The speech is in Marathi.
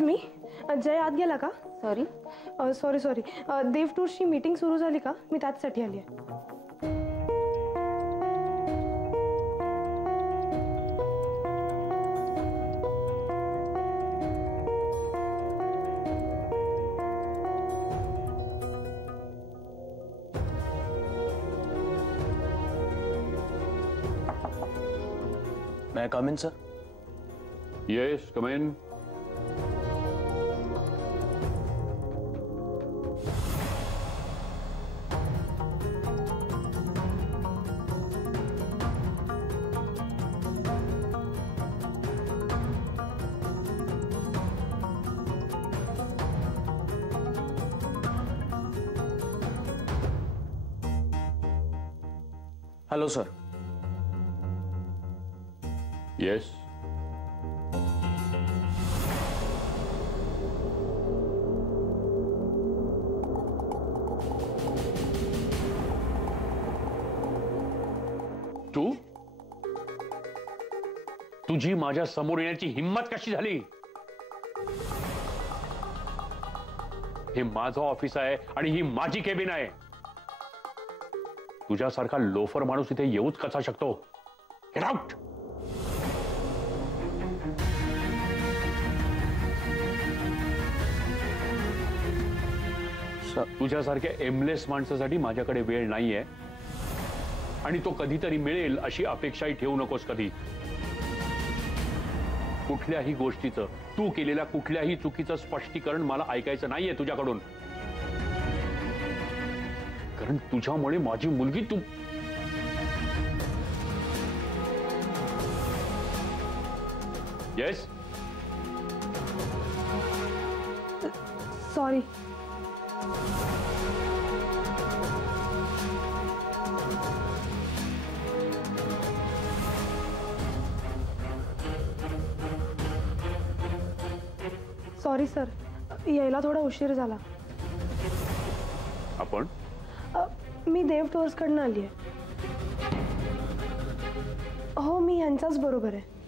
एक्सक्यूज मी, जय आत गेला का? सॉरी सॉरी सॉरी, देव टूरची मीटिंग सुरू झाली का? मी त्याचसाठी आली आहे. May I come in, sir? Yes, come in. Hello, sir. Yes. तुझी माझ्या समोर येण्याची हिम्मत कशी झाली? हे माझं ऑफिस आहे आणि ही माझी केबिन आहे. तुझ्यासारखा लोफर माणूस इथे येऊच कसा शकतो? Get out. तुझ्यासारख्या एमलेस माणसासाठी माझ्याकडे वेळ नाहीये आणि तो कधीतरी मिळेल अशी अपेक्षाही ठेवू नकोस कधी. कुठल्याही गोष्टीचं, तू केलेल्या कुठल्याही चुकीचं स्पष्टीकरण मला ऐकायचं नाहीये तुझ्याकडून. कारण तुझ्यामुळे माझी मुलगी तू येस सॉरी. सॉरी सर, यायला थोडा उशीर झाला. आपण मी देव टूर्स कडून आली आहे. हो, मी यांचाच बरोबर आहे.